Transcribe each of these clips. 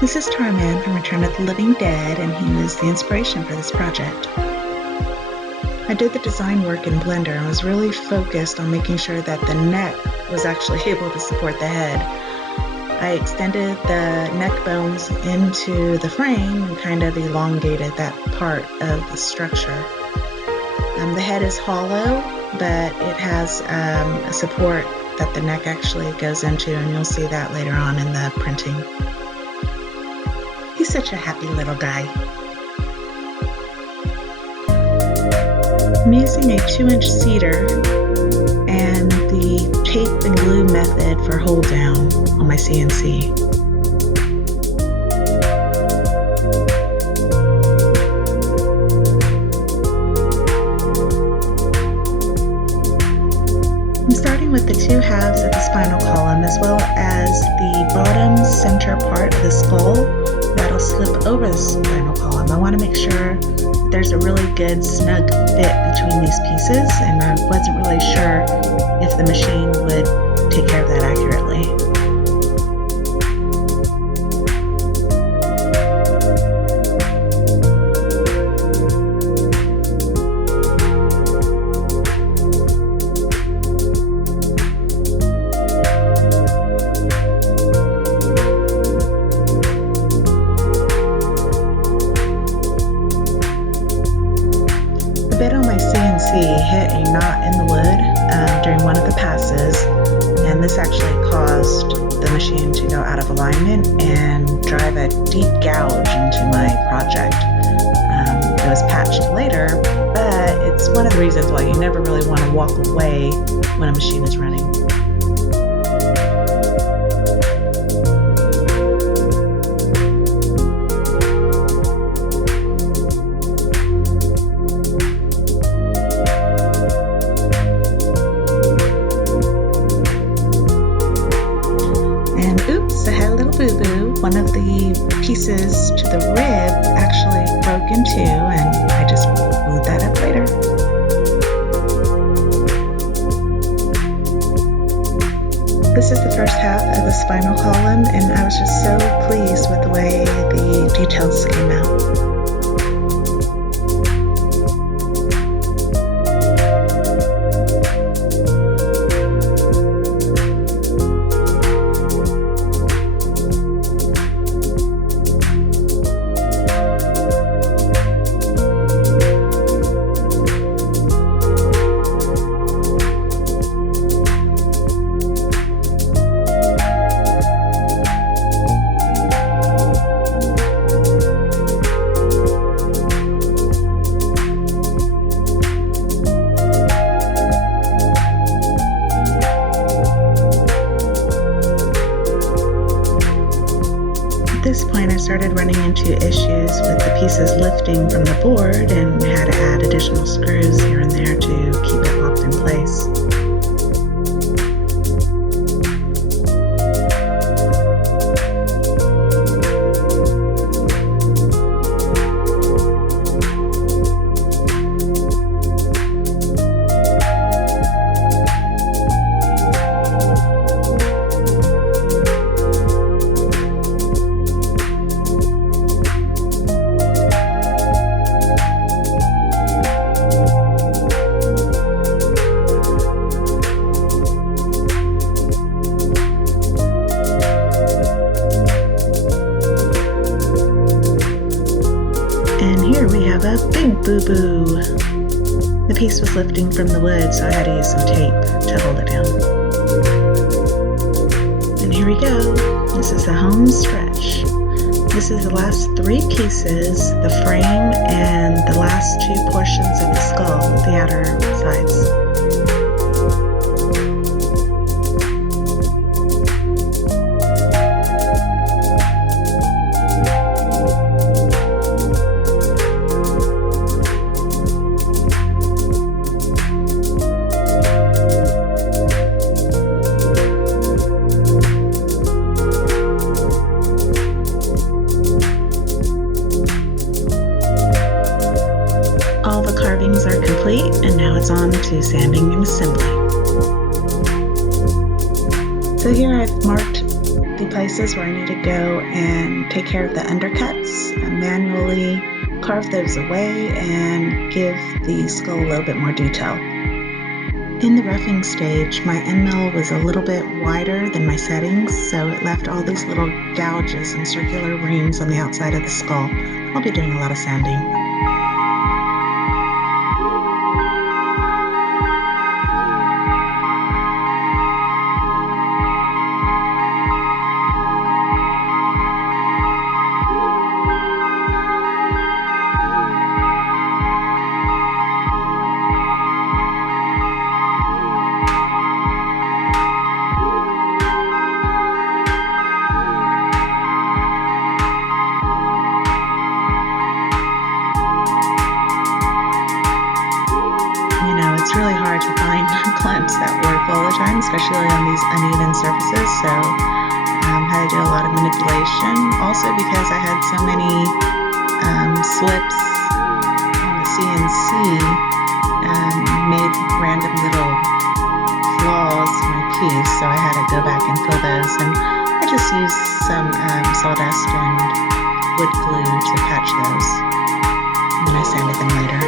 This is Tarman from Return of the Living Dead, and he was the inspiration for this project. I did the design work in Blender and was really focused on making sure that the neck was actually able to support the head. I extended the neck bones into the frame and kind of elongated that part of the structure. The head is hollow, but it has a support that the neck actually goes into, and you'll see that later on in the printing. He's such a happy little guy. I'm using a 2-inch cedar and the tape and glue method for hold down on my CNC. I'm starting with the 2 halves of the spinal column as well as the bottom center part of the skull that'll slip over the spinal column. I want to make sure that there's a really good snug fit between these pieces, and I wasn't really sure if the machine would take care of that accurately. The bit on my CNC hit a knot in the wood during one of the passes, and this actually caused the machine to go out of alignment and drive a deep gouge into my project. It was patched later, but it's one of the reasons why you never really want to walk away when a machine is running. Oops, I had a little boo-boo. One of the pieces to the rib actually broke in two, and I just glued that up later. This is the first half of the spinal column, and I was just so pleased with the way the details came out. At this point, I started running into issues with the pieces lifting from the board and had to add additional screws here and there to keep it locked in place. And here we have a big boo-boo. The piece was lifting from the wood, so I had to use some tape to hold it down. And here we go. This is the home stretch. This is the last 3 pieces, the frame and the last 2 portions of the skull, the outer sides. All the carvings are complete, and now it's on to sanding and assembly. So here I've marked the places where I need to go and take care of the undercuts, manually carve those away, and give the skull a little bit more detail. In the roughing stage, my end mill was a little bit wider than my settings, so it left all these little gouges and circular rings on the outside of the skull. I'll be doing a lot of sanding. It's really hard to find clamps that work all the time, especially on these uneven surfaces, so had to do a lot of manipulation. Also because I had so many slips on the CNC, made random little flaws in my piece, so I had to go back and fill those, and I just used some sawdust and wood glue to patch those, and then I sanded them later.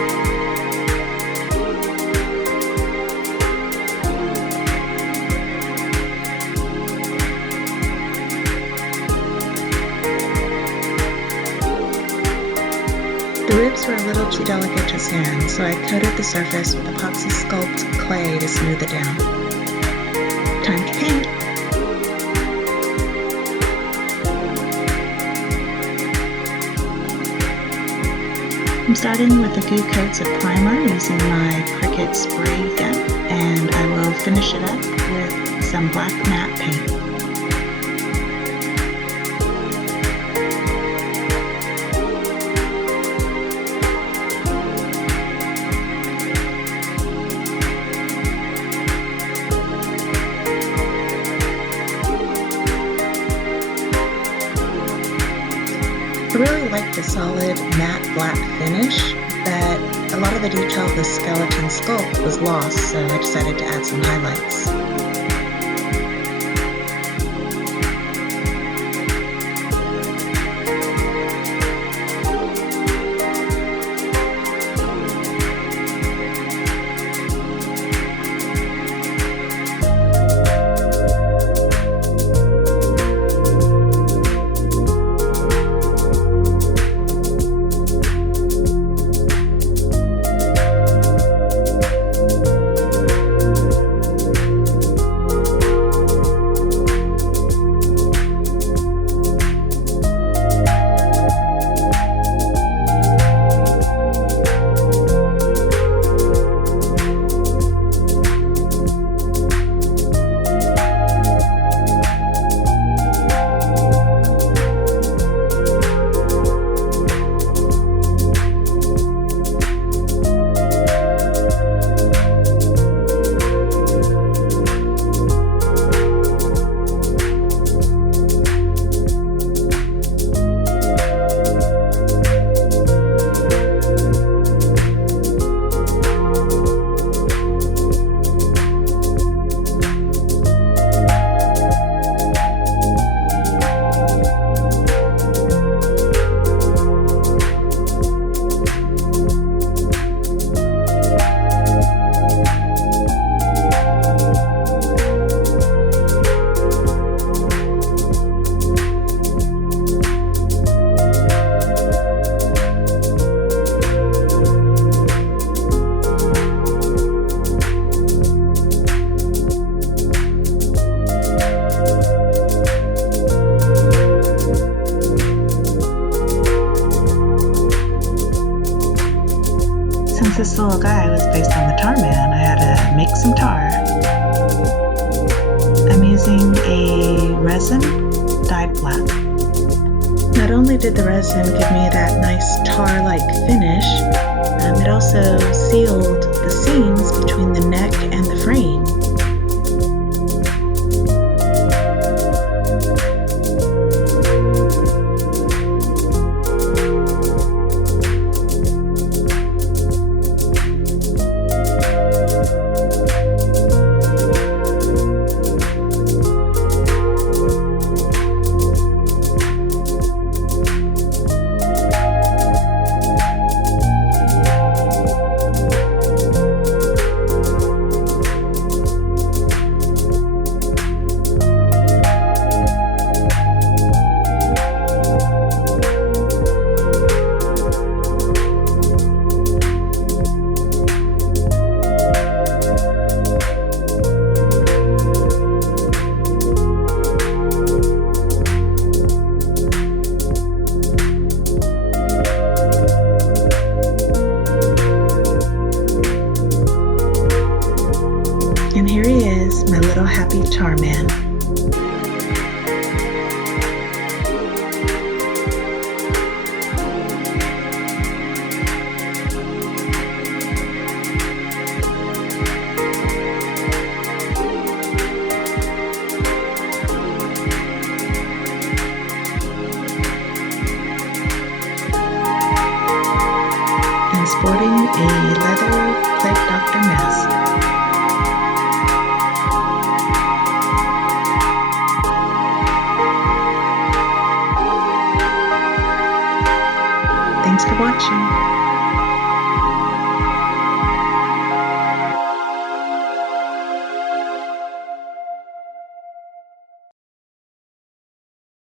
The ribs were a little too delicate to sand, so I coated the surface with epoxy sculpt clay to smooth it down. Time to paint! I'm starting with a few coats of primer using my Cricut spray gun, and I will finish it up with some black matte paint. I really like the solid matte black finish, but a lot of the detail of the skeleton sculpt was lost, so I decided to add some highlights. Since this little guy was based on the Tarman, I had to make some tar. I'm using a resin dyed black. Not only did the resin give me that nice tar-like finish, it also sealed the seams between the neck and the frame. Tarman. And sporting a leather Plague Doctor mask. Thanks for watching.